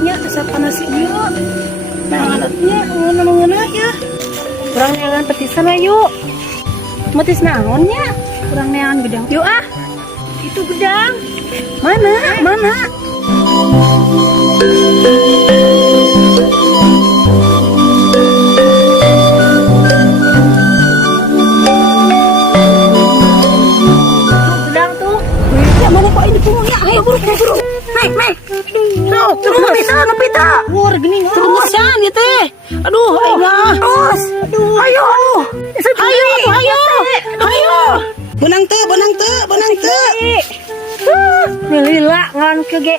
nya asa panas ieu. Nah, anaknya ngena ya. Kurang neangan petisan we yuk. Metis naon nya? Kurang neangan gedang. Yuk ah. Itu gedang. Mana? Mana? Ayo buru. Naik. Tuh, terus nepita. Wah, gini terusan ya teh. Aduh, terus. Ayo. Benang teu. Lila ngan ke ge.